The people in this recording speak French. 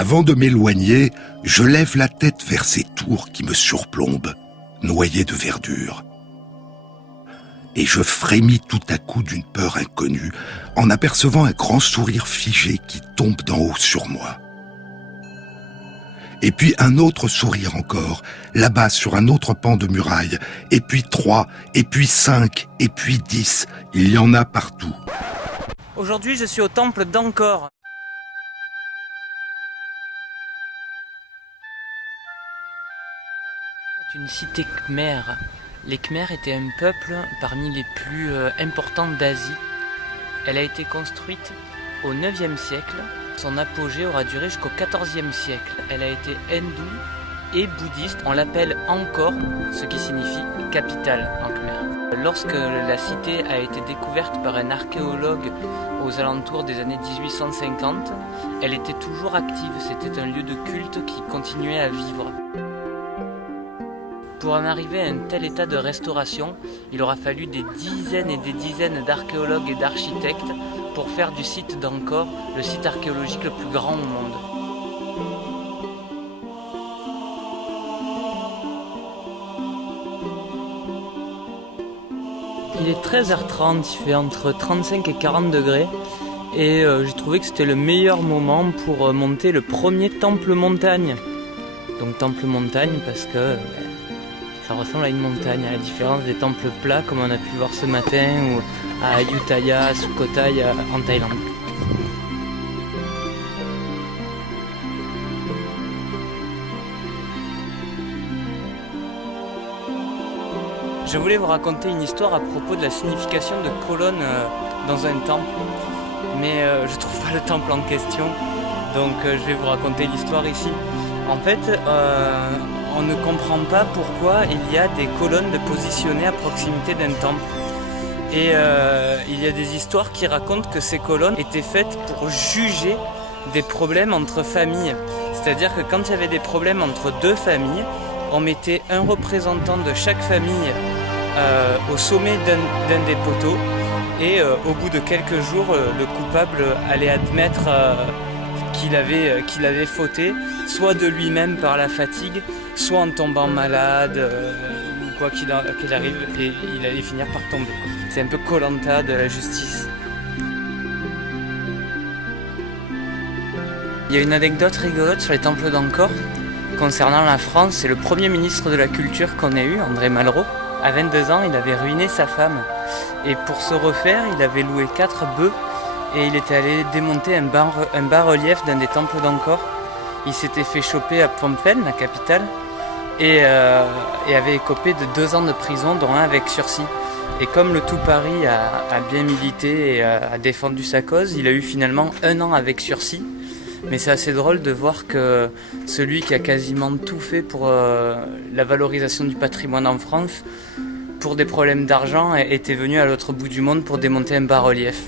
Avant de m'éloigner, je lève la tête vers ces tours qui me surplombent, noyées de verdure. Et je frémis tout à coup d'une peur inconnue en apercevant un grand sourire figé qui tombe d'en haut sur moi. Et puis un autre sourire encore, là-bas sur un autre pan de muraille, et puis 3, et puis 5, et puis 10, il y en a partout. Aujourd'hui, je suis au temple d'Angkor. C'est une cité khmer. Les Khmers étaient un peuple parmi les plus importants d'Asie. Elle a été construite au 9e siècle. Son apogée aura duré jusqu'au 14e siècle. Elle a été hindoue et bouddhiste. On l'appelle Angkor, ce qui signifie capitale en khmer. Lorsque la cité a été découverte par un archéologue aux alentours des années 1850, elle était toujours active. C'était un lieu de culte qui continuait à vivre. Pour en arriver à un tel état de restauration, il aura fallu des dizaines et des dizaines d'archéologues et d'architectes pour faire du site d'Angkor le site archéologique le plus grand au monde. Il est 13h30, il fait entre 35 et 40 degrés et j'ai trouvé que c'était le meilleur moment pour monter le premier temple montagne. Donc temple montagne parce que ça ressemble à une montagne, à la différence des temples plats comme on a pu voir ce matin ou à Ayutthaya, à Sukhothai en Thaïlande. Je voulais vous raconter une histoire à propos de la signification de colonne dans un temple, mais je ne trouve pas le temple en question, donc je vais vous raconter l'histoire ici. En fait, on ne comprend pas pourquoi il y a des colonnes de positionnées à proximité d'un temple. Et il y a des histoires qui racontent que ces colonnes étaient faites pour juger des problèmes entre familles. C'est-à-dire que quand il y avait des problèmes entre deux familles, on mettait un représentant de chaque famille au sommet d'un des poteaux et au bout de quelques jours, le coupable allait admettre qu'il avait fauté, soit de lui-même par la fatigue, soit en tombant malade, ou quoi qu'il arrive, et il allait finir par tomber. C'est un peu Koh-Lanta de la justice. Il y a une anecdote rigolote sur les temples d'Angkor. Concernant la France, c'est le premier ministre de la Culture qu'on ait eu, André Malraux. À 22 ans, il avait ruiné sa femme. Et pour se refaire, il avait loué 4 bœufs et il était allé démonter un bas-relief d'un des temples d'Angkor. Il s'était fait choper à Phnom Penh, la capitale, et avait écopé de 2 ans de prison, dont 1 avec sursis. Et comme le tout Paris a bien milité et a défendu sa cause, il a eu finalement 1 an avec sursis. Mais c'est assez drôle de voir que celui qui a quasiment tout fait pour la valorisation du patrimoine en France, pour des problèmes d'argent, était venu à l'autre bout du monde pour démonter un bas-relief.